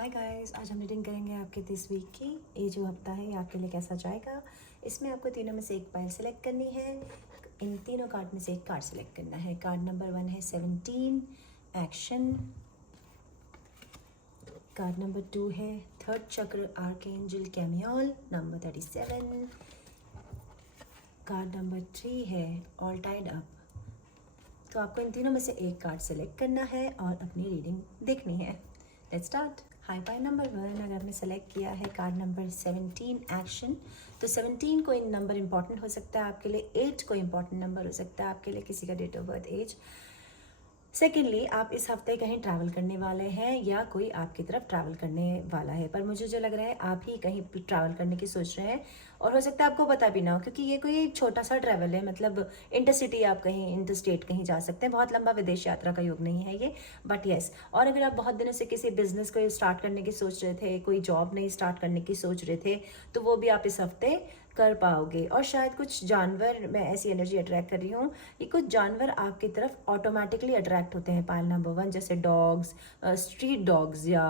Hi guys, आज हम reading करेंगे आपके 30 वीक की। ये जो हफ्ता है ये आपके लिए कैसा जाएगा। इसमें आपको तीनों में से एक पाइल सेलेक्ट करनी है। इन तीनों कार्ड में से एक कार्ड सेलेक्ट करना है। कार्ड नंबर 1 है 17 एक्शन। कार्ड नंबर 2 है थर्ड चक्र आर्कएंजल कैमियल नंबर 37। कार्ड नंबर 3 है ऑल टाइड अप। तो आपको इन तीनों में से एक कार्ड सेलेक्ट करना है और अपनी रीडिंग देखनी है। Let's start. High pi number 1 अगर आपने सेलेक्ट किया है कार्ड नंबर 17 एक्शन, तो 17 कोई नंबर इंपॉर्टेंट हो सकता है आपके लिए, 8 कोई इंपॉर्टेंट नंबर हो सकता है आपके लिए, किसी का date of birth, age. Secondly, आप इस हफ्ते कहीं ट्रैवल करने वाले हैं या कोई आपकी तरफ ट्रैवल करने वाला है, पर मुझे जो लग रहा है आप ही कहीं ट्रैवल करने की सोच रहे हैं और हो सकता है आपको पता भी ना हो, क्योंकि ये कोई छोटा सा ट्रैवल है। मतलब इंटरसिटी आप कहीं इंटर स्टेट कहीं जा सकते हैं। बहुत लंबा विदेश यात्रा का योग नहीं है ये, बट येस। और अगर आप बहुत दिनों से किसी बिजनेस को स्टार्ट करने की सोच रहे थे, कोई जॉब नहीं स्टार्ट करने की सोच रहे थे, तो वो भी आप इस हफ्ते कर पाओगे। और शायद कुछ जानवर, मैं ऐसी एनर्जी अट्रैक्ट कर रही हूँ, ये कुछ जानवर आपकी तरफ ऑटोमेटिकली अट्रैक्ट होते हैं पाइल नंबर 1, जैसे डॉग्स, स्ट्रीट डॉग्स या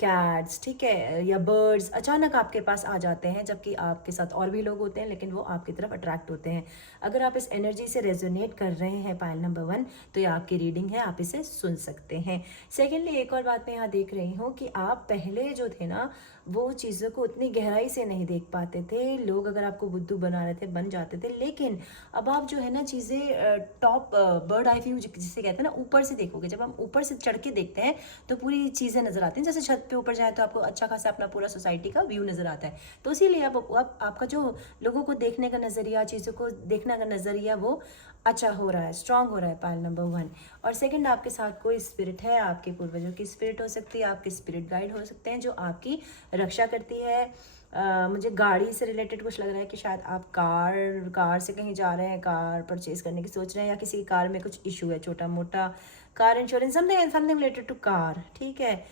कैट्स, ठीक है, या बर्ड्स अचानक आपके पास आ जाते हैं, जबकि आपके साथ और भी लोग होते हैं लेकिन वो आपकी तरफ अट्रैक्ट होते हैं। अगर आप इस एनर्जी से रेजोनेट कर रहे हैं पाइल नंबर 1, तो ये आपकी रीडिंग है, आप इसे सुन सकते हैं। सेकेंडली, एक और बात मैं यहाँ देख रही हूँ कि आप पहले जो थे ना, वो चीज़ों को उतनी गहराई से नहीं देख पाते थे। लोग अगर आपको बुद्धू बना रहे थे, बन जाते थे, लेकिन अब आप जो है ना चीज़ें टॉप बर्ड आई व्यू जिसे कहते हैं ना, ऊपर से देखोगे। जब हम ऊपर से चढ़ के देखते हैं तो पूरी चीज़ें नजर आती हैं। जैसे छत पे ऊपर जाए तो आपको अच्छा खासा अपना पूरा सोसाइटी का व्यू नजर आता है। तो इसीलिए अब आपका जो लोगों को देखने का नज़रिया, चीज़ों को देखने का नज़रिया, वो अच्छा हो रहा है, स्ट्रांग हो रहा है पाइल नंबर 1। और सेकंड, आपके साथ कोई स्पिरिट है, आपके पूर्वजों की स्पिरिट हो सकती है, आपके स्पिरिट गाइड हो सकते हैं जो आपकी रक्षा करती है। मुझे गाड़ी से रिलेटेड कुछ लग रहा है कि शायद आप कार से कहीं जा रहे हैं, कार परचेज करने की सोच रहे हैं, या किसी की कार में कुछ इशू है छोटा मोटा, car insurance, something related to car, ठीक है।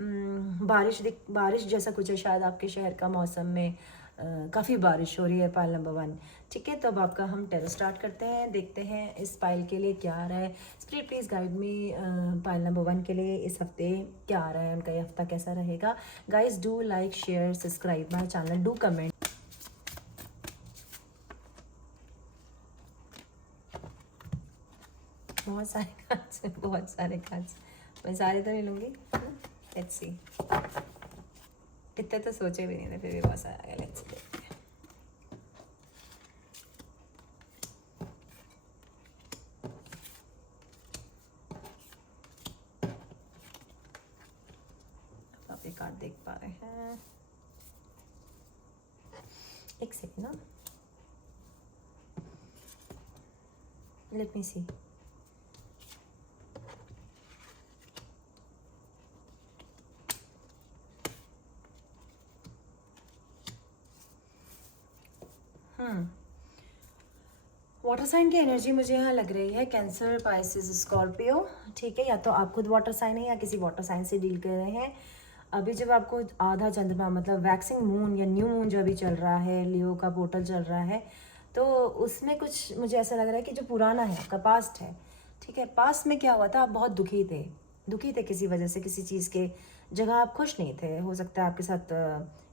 बारिश जैसा कुछ है शायद आपके शहर का मौसम में, काफ़ी बारिश हो रही है पाइल नंबर 1, ठीक है। तो अब आपका हम टेरो स्टार्ट करते हैं, देखते हैं इस पाइल के लिए क्या आ रहा है। Spirit please guide me, pile number 1 के लिए इस हफ्ते क्या आ रहा है, उनका ये हफ्ता कैसा रहेगा। Guys do like, share, subscribe my channel, do comment. बहुत सारे कार्ड्स हैं, बहुत सारे कार्ड्स, मैं सारे तो नहीं लूँगी। लेट्स सी, इतने तो सोचे भी नहीं थे, फिर भी बहुत सारा आ गया। लेट्स सी, आप ये कार्ड देख पा रहे हैं, एक सेकेंड ना, लेट मी सी। वाटर साइन की एनर्जी मुझे यहाँ लग रही है, कैंसर, पाइसिस, स्कॉर्पियो, ठीक है। या तो आप खुद वाटर साइन है या किसी वाटर साइन से डील कर रहे हैं। अभी जब आपको आधा चंद्रमा, मतलब वैक्सिंग मून या न्यू मून जो अभी चल रहा है, लियो का पोर्टल चल रहा है, तो उसमें कुछ मुझे ऐसा लग रहा है कि जो पुराना है, आपका पास्ट है, ठीक है। पास्ट में क्या हुआ था, आप बहुत दुखी थे किसी वजह से, किसी चीज़ के जगह आप खुश नहीं थे। हो सकता है आपके साथ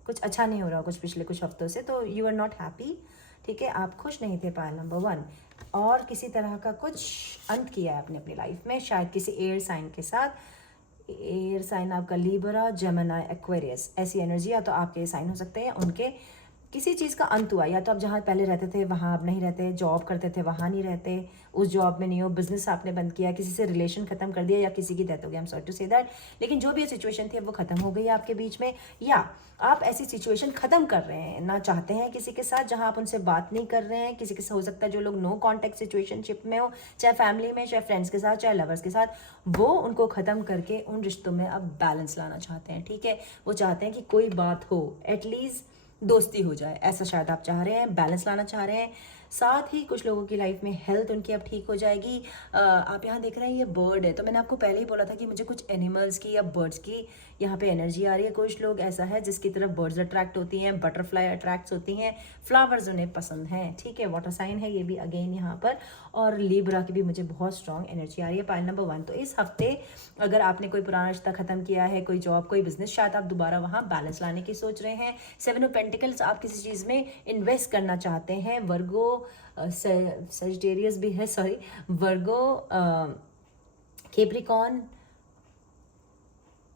कुछ अच्छा नहीं हो रहा कुछ पिछले कुछ हफ्तों से, तो यू आर नॉट हैप्पी, ठीक है, आप खुश नहीं थे पाइल नंबर 1। और किसी तरह का कुछ अंत किया है आपने अपनी लाइफ में, शायद किसी एयर साइन के साथ। एयर साइन आपका लिब्रा, जेमिनी, एक्वेरियस, ऐसी एनर्जी, या तो आपके साइन हो सकते हैं, उनके किसी चीज़ का अंत हुआ। या तो आप जहाँ पहले रहते थे वहाँ अब नहीं रहते, जॉब करते थे वहाँ नहीं रहते, उस जॉब में नहीं हो, बिजनेस आपने बंद किया, किसी से रिलेशन खत्म कर दिया, या किसी की डेथ हो गई, I am sorry to say that. लेकिन जो भी सिचुएशन थी वो खत्म हो गई आपके बीच में, या आप ऐसी सिचुएशन खत्म कर रहे हैं ना चाहते हैं किसी के साथ, जहाँ आप उनसे बात नहीं कर रहे हैं। किसी के साथ हो सकता है जो लोग नो कॉन्टेक्ट सिचुएशनशिप में हो, चाहे फैमिली में, चाहे फ्रेंड्स के साथ, चाहे लवर्स के साथ, वो उनको ख़त्म करके उन रिश्तों में अब बैलेंस लाना चाहते हैं, ठीक है। वो चाहते हैं कि कोई बात हो, एटलीस्ट दोस्ती हो जाए, ऐसा शायद आप चाह रहे हैं, बैलेंस लाना चाह रहे हैं। साथ ही कुछ लोगों की लाइफ में हेल्थ उनकी अब ठीक हो जाएगी। आप यहाँ देख रहे हैं ये बर्ड है, तो मैंने आपको पहले ही बोला था कि मुझे कुछ एनिमल्स की या बर्ड्स की यहाँ पे एनर्जी आ रही है। कुछ लोग ऐसा है जिसकी तरफ बर्ड्स अट्रैक्ट होती हैं, बटरफ्लाई अट्रैक्ट होती हैं, फ्लावर्स उन्हें पसंद हैं, ठीक है। वाटर साइन है ये भी अगेन यहाँ पर, और लिब्रा की भी मुझे बहुत स्ट्रॉन्ग एनर्जी आ रही है पाइल नंबर 1। तो इस हफ्ते अगर आपने कोई पुराना रिश्ता खत्म किया है, कोई जॉब कोई बिजनेस, शायद आप दोबारा वहाँ बैलेंस लाने की सोच रहे हैं। 7 ऑफ पेंटिकल्स, आप किसी चीज़ में इन्वेस्ट करना चाहते हैं। वर्गो सजिटेरियस भी है, सॉरी, वर्गो, कैप्रिकॉर्न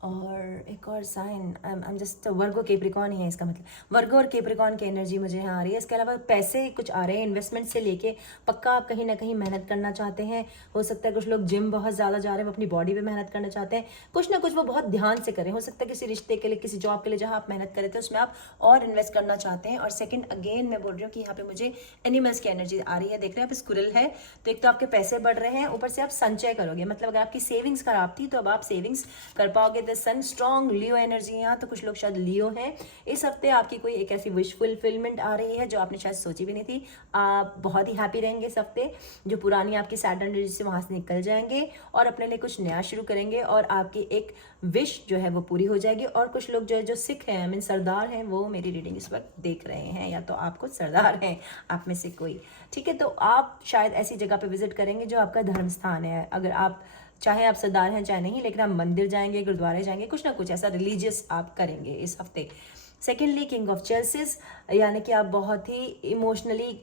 और एक और sign, I am just, Virgo Capricorn ही है इसका मतलब। वर्गो और कैप्रिकॉर्न की एनर्जी मुझे यहाँ आ रही है। इसके अलावा पैसे कुछ आ रहे हैं इन्वेस्टमेंट से लेके, पक्का आप कहीं ना कहीं मेहनत करना चाहते हैं। हो सकता है कुछ लोग जिम बहुत ज़्यादा जा रहे हैं, अपनी बॉडी पे मेहनत करना चाहते हैं, कुछ ना कुछ वो बहुत ध्यान से करें। हो सकता है किसी रिश्ते के लिए, किसी जॉब के लिए जहाँ आप मेहनत करे थे उसमें आप और इन्वेस्ट करना चाहते हैं। और सेकेंड, अगेन मैं बोल रही हूँ कि यहाँ पे मुझे एनिमल्स की एनर्जी आ रही है। देख रहे हैं आप स्क्विरल है, तो एक तो आपके पैसे बढ़ रहे हैं, ऊपर से आप संचय करोगे, मतलब अगर आपकी सेविंग्स खराब थी तो अब आप सेविंग्स कर पाओगे। The sun, strong Leo energy यहाँ, तो कुछ लोग शायद लियो हैं। इस हफ्ते आपकी कोई एक ऐसी विश फुलफिलमेंट आ रही है जो आपने शायद सोची भी नहीं थी। आप बहुत ही हैप्पी रहेंगे इस हफ्ते, जो पुरानी आपकी सैड एनर्जी से वहाँ से निकल जाएंगे और अपने लिए कुछ नया शुरू करेंगे, और आपकी एक विश जो है वो पूरी हो जाएगी। और कुछ लोग जो है, जो सिख हैं, आई मीन सरदार हैं, वो मेरी रीडिंग इस वक्त देख रहे हैं, या तो आप कुछ सरदार हैं आप में से कोई, ठीक है। तो आप शायद ऐसी जगह पे विजिट करेंगे जो आपका धर्म स्थान है। अगर आप चाहे आप सरदार हैं चाहे नहीं, लेकिन आप मंदिर जाएंगे, गुरुद्वारे जाएंगे, कुछ ना कुछ ऐसा रिलीजियस आप करेंगे इस हफ्ते। सेकेंडली, किंग ऑफ चेसेस, यानी कि आप बहुत ही इमोशनली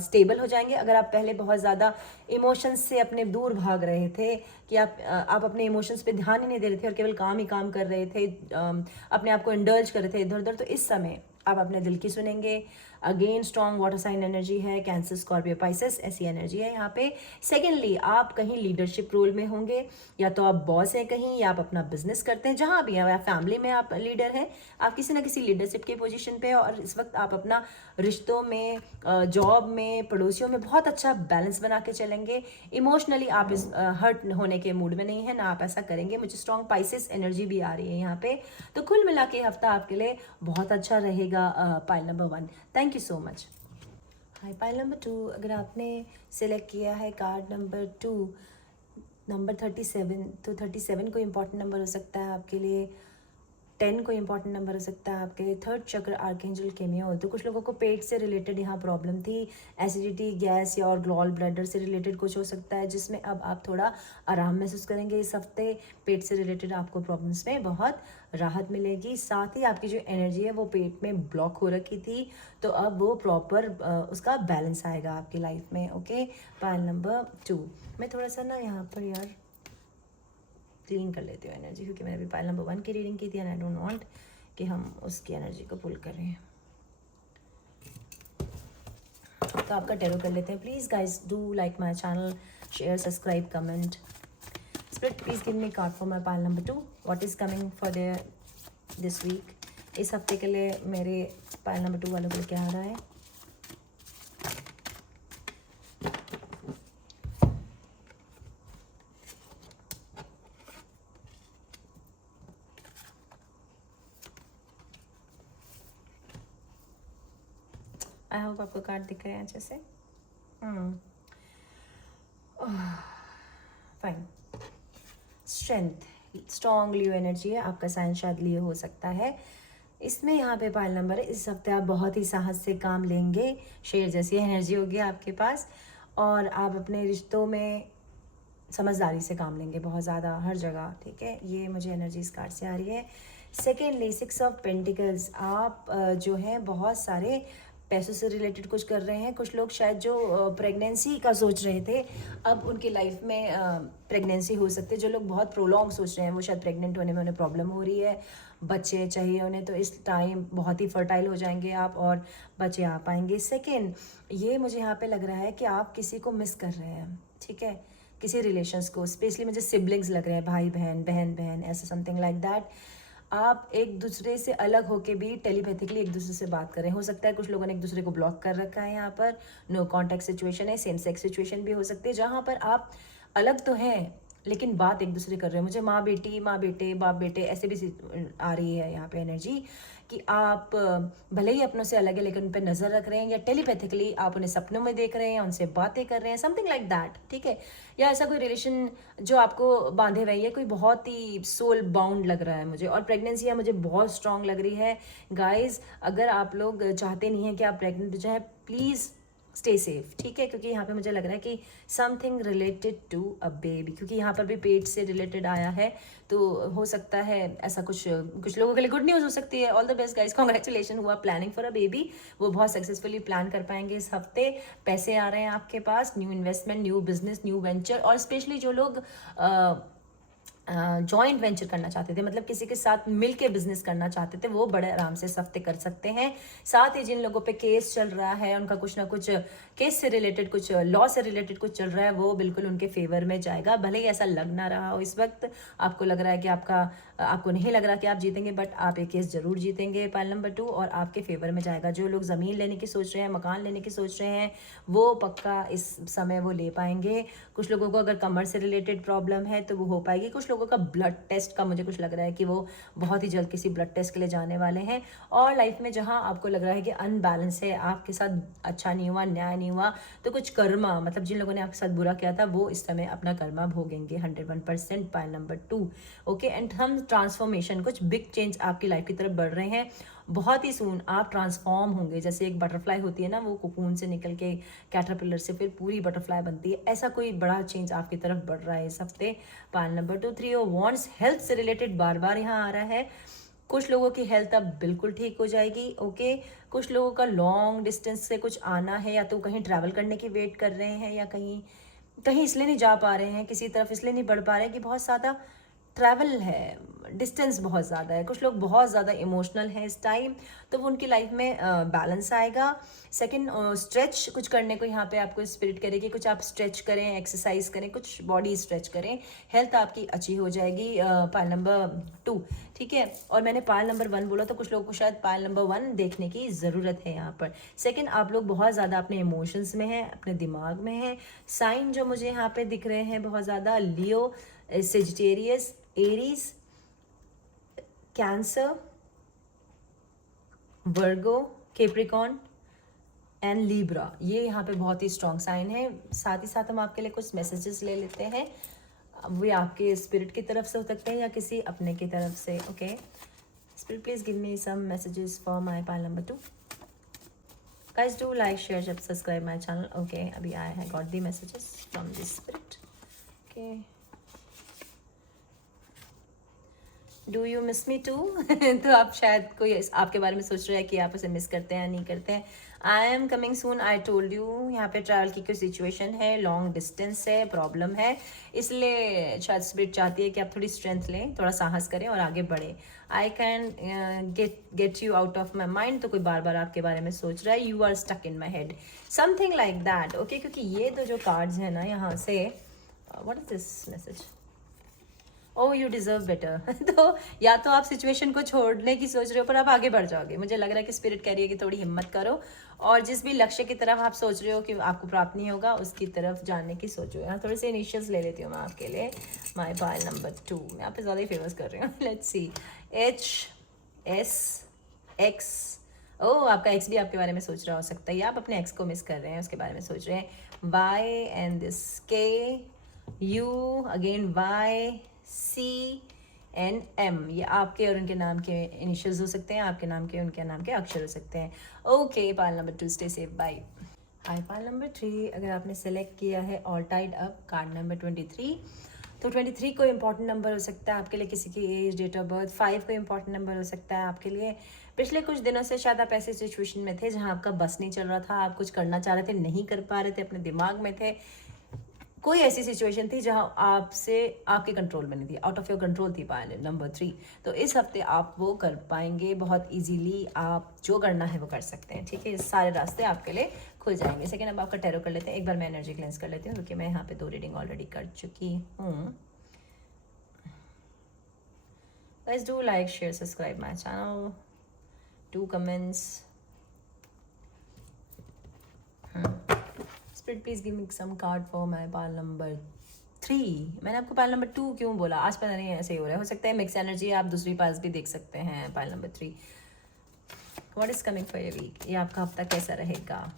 स्टेबल हो जाएंगे। अगर आप पहले बहुत ज़्यादा इमोशंस से अपने दूर भाग रहे थे, कि आप अपने इमोशंस पे ध्यान ही नहीं दे रहे थे और केवल काम ही काम कर रहे थे, अपने आप को इंडल्ज कर रहे थे इधर उधर, तो इस समय आप अपने दिल की सुनेंगे। Again strong water sign energy है, कैंसर, स्कॉर्पियो, पाइसेस, ऐसी एनर्जी है यहाँ पे। सेकेंडली, आप कहीं लीडरशिप रोल में होंगे, या तो आप बॉस हैं कहीं, या आप अपना बिजनेस करते हैं, जहाँ भी है, या फैमिली में आप लीडर हैं, आप किसी ना किसी लीडरशिप के पोजीशन पे, और इस वक्त आप अपना रिश्तों में, जॉब में, पड़ोसियों में बहुत अच्छा बैलेंस बना के चलेंगे। इमोशनली आप इस हर्ट होने के मूड में नहीं है, ना आप ऐसा करेंगे। मुझे स्ट्रॉन्ग पाइसेस एनर्जी भी आ रही है यहाँ पे। तो कुल मिला के हफ्ता आपके लिए बहुत अच्छा रहेगा pile number 1। Thank you so much. Hi pile number 2, अगर आपने सिलेक्ट किया है कार्ड नंबर 2, नंबर 37, तो 37 कोई इंपॉर्टेंट नंबर हो सकता है आपके लिए। 10 कोई इंपॉर्टेंट नंबर हो सकता है आपके लिए। थर्ड चक्र, आर्कएंजल केमियोल, तो कुछ लोगों को पेट से रिलेटेड यहाँ प्रॉब्लम थी, एसिडिटी, गैस या और गॉल ब्लैडर से रिलेटेड कुछ हो सकता है, जिसमें अब आप थोड़ा आराम महसूस करेंगे इस हफ्ते। पेट से रिलेटेड आपको प्रॉब्लम्स में बहुत राहत मिलेगी। साथ ही आपकी जो एनर्जी है वो पेट में ब्लॉक हो रखी थी, तो अब वो प्रॉपर उसका बैलेंस आएगा आपकी लाइफ में। ओके, पाइल नंबर 2, मैं थोड़ा सा ना यहाँ पर यार क्लीन कर लेती हूँ एनर्जी, क्योंकि मैंने अभी पाइल नंबर 1 की रीडिंग की थी एंड आई डोंट वांट कि हम उसकी एनर्जी को पुल करें। तो आपका टेरो कर लेते हैं। Please guys do like my channel, share, subscribe, comment. Spirit, please give me card for my pile number 2, what is coming for their this week. इस हफ्ते के लिए मेरे पाइल नंबर 2 वालों के लिए क्या आ रहा है। आई होप आपको कार्ड दिख रहे हैं अच्छे से। Fine, strength, strong Leo energy है, आपका साइन शायद लियो हो सकता है। इसमें यहाँ पे पाइल नंबर है, इस हफ्ते आप बहुत ही साहस से काम लेंगे, शेर जैसी एनर्जी होगी आपके पास, और आप अपने रिश्तों में समझदारी से काम लेंगे बहुत ज़्यादा हर जगह, ठीक है। ये मुझे एनर्जी इस कार्ड से आ रही है। सेकेंडली, 6 ऑफ पेंटिकल्स, आप जो है बहुत सारे पैसों से रिलेटेड कुछ कर रहे हैं। कुछ लोग शायद जो प्रेगनेंसी का सोच रहे थे, अब उनकी लाइफ में प्रेगनेंसी हो सकती है। जो लोग बहुत प्रोलॉन्ग सोच रहे हैं, वो शायद प्रेग्नेंट होने में उन्हें प्रॉब्लम हो रही है, बच्चे चाहिए उन्हें, तो इस टाइम बहुत ही फर्टाइल हो जाएंगे आप और बच्चे आ पाएंगे। सेकेंड, ये मुझे यहाँ पे लग रहा है कि आप किसी को मिस कर रहे हैं, ठीक है, किसी रिलेशंस को, स्पेशली मुझे सिबलिंग्स लग रहे हैं, भाई बहन, बहन बहन, ऐसा समथिंग लाइक दैट। आप एक दूसरे से अलग होके भी टेलीपैथिकली एक दूसरे से बात करें। हो सकता है कुछ लोगों ने एक दूसरे को ब्लॉक कर रखा है, यहाँ पर नो कॉन्टैक्ट सिचुएशन है, सेम सेक्स सिचुएशन भी हो सकती है, जहाँ पर आप अलग तो हैं लेकिन बात एक दूसरे कर रहे हैं। मुझे माँ बेटी, माँ बेटे, बाप बेटे ऐसे भी आ रही है यहाँ पे एनर्जी कि आप भले ही अपनों से अलग है लेकिन उन पर नज़र रख रहे हैं, या टेलीपैथिकली आप उन्हें सपनों में देख रहे हैं, उनसे बातें कर रहे हैं, समथिंग लाइक दैट, ठीक है। या ऐसा कोई रिलेशन जो आपको बांधे हुए है, कोई बहुत ही सोल बाउंड लग रहा है मुझे, और प्रेगनेंसी मुझे बहुत स्ट्रांग लग रही है। गाइज, अगर आप लोग चाहते नहीं हैं कि आप प्रेग्नेंट हो जाए, प्लीज़ स्टे सेफ, ठीक है, क्योंकि यहाँ पे मुझे लग रहा है कि something related to a baby, क्योंकि यहाँ पर भी पेट से रिलेटेड आया है, तो हो सकता है ऐसा कुछ लोगों के लिए गुड न्यूज़ हो सकती है। All the best guys, congratulation हुआ प्लानिंग फॉर अ बेबी, वो बहुत सक्सेसफुली प्लान कर पाएंगे इस हफ्ते। पैसे आ रहे हैं आपके पास, new investment, new business, new venture, और स्पेशली जो लोग जॉइंट वेंचर करना चाहते थे, मतलब किसी के साथ मिलके बिजनेस करना चाहते थे, वो बड़े आराम से इस हफ्ते कर सकते हैं। साथ ही जिन लोगों पे केस चल रहा है, उनका कुछ ना कुछ केस से रिलेटेड, कुछ लॉ से रिलेटेड कुछ चल रहा है, वो बिल्कुल उनके फेवर में जाएगा। भले ही ऐसा लग ना रहा हो इस वक्त, आपको लग रहा है कि आपको नहीं लग रहा कि आप जीतेंगे, बट आप ये केस जरूर जीतेंगे पाइल नंबर 2, और आपके फेवर में जाएगा। जो लोग ज़मीन लेने की सोच रहे हैं, मकान लेने की सोच रहे हैं, वो पक्का इस समय वो ले पाएंगे। कुछ लोगों को अगर कमर से रिलेटेड प्रॉब्लम है तो वो हो पाएगी। कुछ लोगों का ब्लड टेस्ट का मुझे कुछ लग रहा है कि वो बहुत ही जल्द किसी ब्लड टेस्ट के लिए जाने वाले हैं। और लाइफ में जहाँ आपको लग रहा है कि अनबैलेंस है, आपके साथ अच्छा नहीं हुआ, न्याय नहीं हुआ, तो कुछ कर्मा, मतलब जिन लोगों ने आपके साथ बुरा किया था, वो इस समय अपना कर्मा भोगेंगे 101%, पाइल नंबर 2। ओके, एंड हम ट्रांसफॉर्मेशन, कुछ बिग चेंज आपकी लाइफ की तरफ बढ़ रहे हैं। बहुत ही सून आप ट्रांसफॉर्म होंगे, जैसे एक बटरफ्लाई होती है ना, वो कोकून से निकल के कैटरपिलर से फिर पूरी बटरफ्लाई बनती है, ऐसा कोई बड़ा चेंज आपकी तरफ बढ़ रहा है इस हफ्ते। पाइल नंबर 2, 3 और वॉन्ड्स, हेल्थ से रिलेटेड बार बार यहाँ आ रहा है। कुछ लोगों की हेल्थ अब बिल्कुल ठीक हो जाएगी। ओके, कुछ लोगों का लॉन्ग डिस्टेंस से कुछ आना है, या तो कहीं ट्रैवल करने की वेट कर रहे हैं, या कहीं कहीं इसलिए नहीं जा पा रहे हैं, किसी तरफ इसलिए नहीं बढ़ पा रहे हैं कि बहुत ज़्यादा ट्रैवल है, डिस्टेंस बहुत ज़्यादा है। कुछ लोग बहुत ज़्यादा इमोशनल हैं इस टाइम, तो वो उनकी लाइफ में बैलेंस आएगा। सेकंड, स्ट्रेच कुछ करने को यहाँ पे आपको स्पिरिट करेगी, कुछ आप स्ट्रेच करें, एक्सरसाइज करें, कुछ बॉडी स्ट्रेच करें, हेल्थ आपकी अच्छी हो जाएगी। पाइल नंबर 2, ठीक है। और मैंने पाइल नंबर 1 बोला, तो कुछ लोगों को शायद पाइल नंबर 1 देखने की ज़रूरत है यहाँ पर। सेकंड, आप लोग बहुत ज़्यादा अपने इमोशंस में हैं, अपने दिमाग में हैं। साइन जो मुझे यहाँ पे दिख रहे हैं बहुत ज़्यादा, Leo, Sagittarius, Aries, Cancer, Virgo, Capricorn and Libra, ये यहाँ पे बहुत ही स्ट्रॉन्ग साइन है। साथ ही साथ हम आपके लिए कुछ मैसेजेस ले लेते हैं, वे आपके स्पिरिट की तरफ से हो सकते हैं या किसी अपने की तरफ से। Okay, spirit please give me some messages for my pile number 2। Guys do like, share, subscribe my channel. Okay, अभी आया है, got the messages from this spirit. Okay, do you miss me too? तो आप शायद कोई आपके बारे में सोच रहे हैं कि आप उसे मिस करते हैं या नहीं करते हैं। I am coming soon, I told you. यहाँ पे ट्रैवल की कोई सिचुएशन है, लॉन्ग डिस्टेंस है, प्रॉब्लम है, इसलिए शायद स्पिरिट चाहती है कि आप थोड़ी स्ट्रेंथ लें, थोड़ा साहस करें और आगे बढ़ें। I can get you out of my mind, तो कोई बार बार आपके बारे में सोच रहा है, you are stuck in my head, something like that. Okay, क्योंकि ये तो जो कार्ड्स हैं ना यहाँ से, what is this message? Oh, you deserve better. तो या तो आप सिचुएशन को छोड़ने की सोच रहे हो, पर आप आगे बढ़ जाओगे। मुझे लग रहा है कि स्पिरिट कह रही है कि थोड़ी हिम्मत करो, और जिस भी लक्ष्य की तरफ आप सोच रहे हो कि आपको प्राप्त नहीं होगा, उसकी तरफ जाने की सोचो। यहाँ थोड़े से इनिशियल्स ले लेती हूँ मैं आपके लिए। माई पाइल नंबर 2, मैं यहाँ पे ज़्यादा ही फेमस कर रही हूँ। Let's see, HSX। ओह, आपका एक्स भी आपके बारे में सोच रहा हो सकता है, या आप अपने एक्स को मिस कर रहे हैं, उसके बारे में सोच रहे हैं। Y and this K, U again, Y, C and M, ये आपके और उनके नाम के इनिशियल्स हो सकते हैं, आपके नाम के, उनके नाम के अक्षर हो सकते हैं। Okay, pile number 2, stay safe, bye. Hi pile number 3, अगर आपने सेलेक्ट किया है all tied up card number 23, तो 23 कोई इंपॉर्टेंट नंबर हो सकता है आपके लिए, किसी की एज, डेट ऑफ बर्थ। 5 कोई इंपॉर्टेंट नंबर हो सकता है आपके लिए। पिछले कुछ दिनों से शायद आप ऐसे सिचुएशन में थे जहां आपका बस नहीं चल रहा था, आप कुछ करना चाह रहे थे, नहीं कर पा रहे थे, अपने दिमाग में थे। कोई ऐसी सिचुएशन थी जहां आपसे आपके कंट्रोल में नहीं थी, आउट ऑफ योर कंट्रोल थी पाइल नंबर 3। तो इस हफ्ते आप वो कर पाएंगे बहुत इजीली, आप जो करना है वो कर सकते हैं, ठीक है। सारे रास्ते आपके लिए खुल जाएंगे। सेकेंड, अब आपका टैरो कर लेते हैं। एक बार मैं एनर्जी क्लेंस कर लेती हूँ, क्योंकि मैं यहाँ पे 2 रीडिंग ऑलरेडी कर चुकी हूँ। Guys, do like, share, subscribe my channel, do comments. Spirit, please give me some card for my pile number 3, मैंने आपको पाइल नंबर 2 क्यों बोला, आज पता नहीं ऐसे ही हो रहा है, हो सकता है मिक्स एनर्जी, आप दूसरी पास भी देख सकते हैं। Pile number 3, what is coming for your week, ये आपका हफ्ता कैसा रहेगा।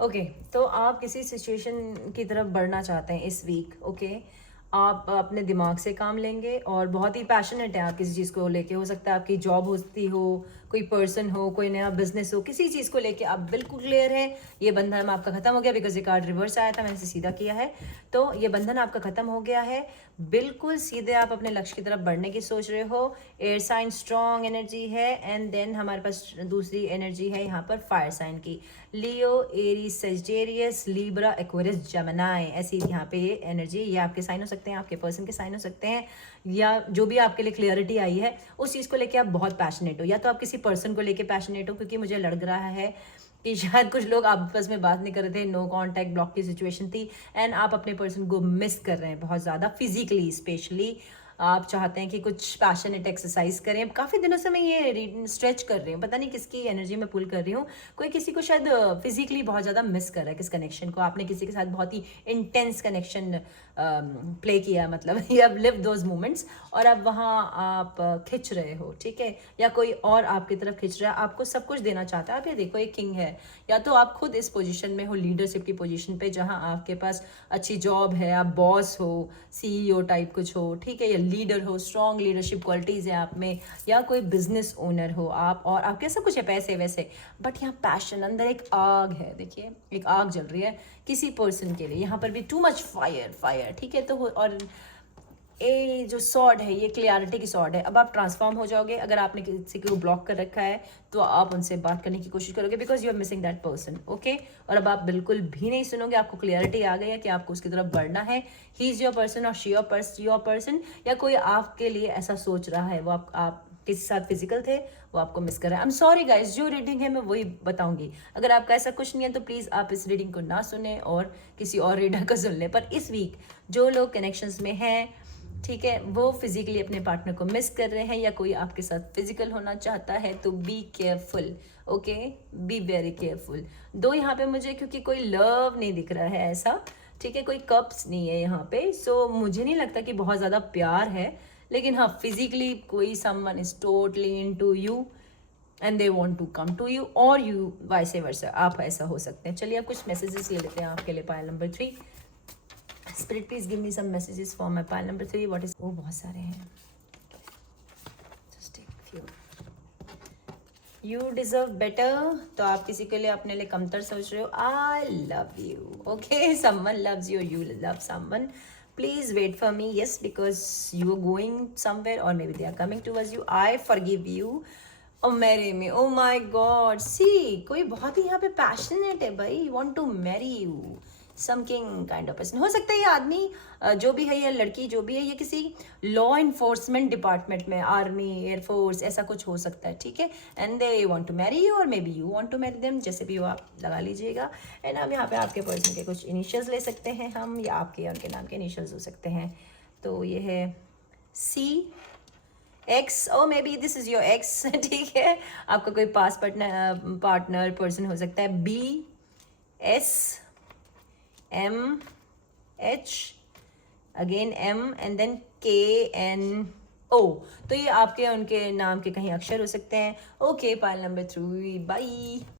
ओके तो आप किसी सिचुएशन की तरफ बढ़ना चाहते हैं इस वीक। ओके आप अपने दिमाग से काम लेंगे और बहुत ही पैशनेट है आप किसी चीज़ को लेके। हो सकता है आपकी जॉब होती हो, कोई पर्सन हो, कोई नया बिजनेस हो, किसी चीज़ को लेके आप बिल्कुल क्लियर है। ये बंधन आपका खत्म हो गया, बिकॉज ये कार्ड रिवर्स आया था, मैंने इसे सीधा किया है। तो ये बंधन आपका खत्म हो गया है, बिल्कुल सीधे आप अपने लक्ष्य की तरफ बढ़ने की सोच रहे हो। एयर साइन स्ट्रॉन्ग एनर्जी है, एंड देन हमारे पास दूसरी एनर्जी है यहाँ पर फायर साइन की, Leo, Aries, Sagittarius, Libra, Aquarius, Gemini. ऐसी यहाँ पे ये एनर्जी, ये आपके साइन हो सकते हैं, आपके पर्सन के साइन हो सकते हैं, या जो भी आपके लिए क्लियरिटी आई है उस चीज़ को लेके आप बहुत पैशनेट हो, या तो आप किसी पर्सन को लेके पैशनेट हो, क्योंकि मुझे लग रहा है कि शायद कुछ लोग आपस में बात नहीं कर रहे थे, नो कांटेक्ट, ब्लॉक की सिचुएशन थी, एंड आप अपने पर्सन को मिस कर रहे हैं बहुत ज़्यादा, फिजिकली स्पेशली। आप चाहते हैं कि कुछ पैशनेट एक्सरसाइज करें। काफ़ी दिनों से मैं ये स्ट्रेच कर रही हूँ, पता नहीं किसकी एनर्जी में पुल कर रही हूँ। कोई किसी को शायद फिजिकली बहुत ज़्यादा मिस कर रहा है, किस कनेक्शन को, आपने किसी के साथ बहुत ही इंटेंस कनेक्शन प्ले किया, मतलब you have live those moments, और अब वहाँ आप खिंच रहे हो, ठीक है, या कोई और आपकी तरफ खिंच रहा है, आपको सब कुछ देना चाहता है। आप ये देखो, एक किंग है, या तो आप खुद इस पोजीशन में हो, लीडरशिप की पोजीशन पे, जहाँ आपके पास अच्छी जॉब है, आप बॉस हो, CEO टाइप कुछ हो, ठीक है, या लीडर हो, स्ट्रॉन्ग लीडरशिप क्वालिटीज़ है आप में, या कोई बिजनेस ओनर हो आप, और आपके सब कुछ है, पैसे वैसे, बट यहाँ पैशन, अंदर एक आग है, देखिए एक आग जल रही है किसी पर्सन के लिए, यहाँ पर भी टू मच फायर, ठीक है। तो और ये जो सॉर्ड है, ये क्लियरिटी की सॉर्ड है। अब आप ट्रांसफॉर्म हो जाओगे। अगर आपने किसी को ब्लॉक कर रखा है तो आप उनसे बात करने की कोशिश करोगे, because you are missing that person, okay. और अब आप बिल्कुल भी नहीं सुनोगे, आपको क्लियरिटी आ गई है कि आपको उसकी तरफ बढ़ना है। ही इज़ योर पर्सन और शी योर पर्सन, या कोई आपके लिए ऐसा सोच रहा है, वो आप किसी साथ फिजिकल थे, वो आपको मिस कर रहा है। आई एम सॉरी गाइज, जो रीडिंग है मैं वही बताऊंगी। अगर आपका ऐसा कुछ नहीं है तो प्लीज़ आप इस रीडिंग को ना सुने और किसी और रीडर का सुन लें। पर इस वीक जो लोग कनेक्शंस में हैं, ठीक है, वो फिजिकली अपने पार्टनर को मिस कर रहे हैं, या कोई आपके साथ फिजिकल होना चाहता है, तो be careful, okay, be very careful. दो यहाँ पे मुझे, क्योंकि कोई लव नहीं दिख रहा है ऐसा, ठीक है, कोई कप्स नहीं है यहाँ पे, सो मुझे नहीं लगता कि बहुत ज़्यादा प्यार है, लेकिन हाँ फिजिकली कोई someone is totally into you and they want to come to you, और यू वाइस वर्सा, आप ऐसा हो सकते हैं। चलिए अब कुछ मैसेजेस ये लेते हैं आपके लिए pile number 3। Spirit please give me some messages for my pile number 3। What is, वो बहुत सारे हैं, just take few. You deserve better, तो आप किसी के लिए अपने लिए कमतर सोच रहे हो। I love you, okay, someone loves you, you love someone. Please wait for me, yes, because you are going somewhere, or maybe they are coming towards you. I forgive you. Oh, marry me. Oh my God. See, कोई बहुत ही यहाँ पे passionate है भाई. Want to marry you. Some king kind of person. हो सकता है ये आदमी जो भी है, या लड़की जो भी है, ये किसी लॉ इन्फोर्समेंट डिपार्टमेंट में, आर्मी, एयरफोर्स, ऐसा कुछ हो सकता है, ठीक है। And they want to marry you, और maybe you want to marry them, जैसे भी हो आप लगा लीजिएगा। एंड अब यहाँ पे आपके पर्सन के कुछ इनिशियल्स ले सकते हैं हम, या आपके या उनके नाम के इनिशियल्स हो सकते हैं। तो ये है CX, oh maybe this is your ex, ठीक है। आपका कोई पास पार्टनर पर्सन हो सकता है। BSMH, again M, and then KNO। तो ये आपके उनके नाम के कहीं अक्षर हो सकते हैं। Okay, pile number 3, bye.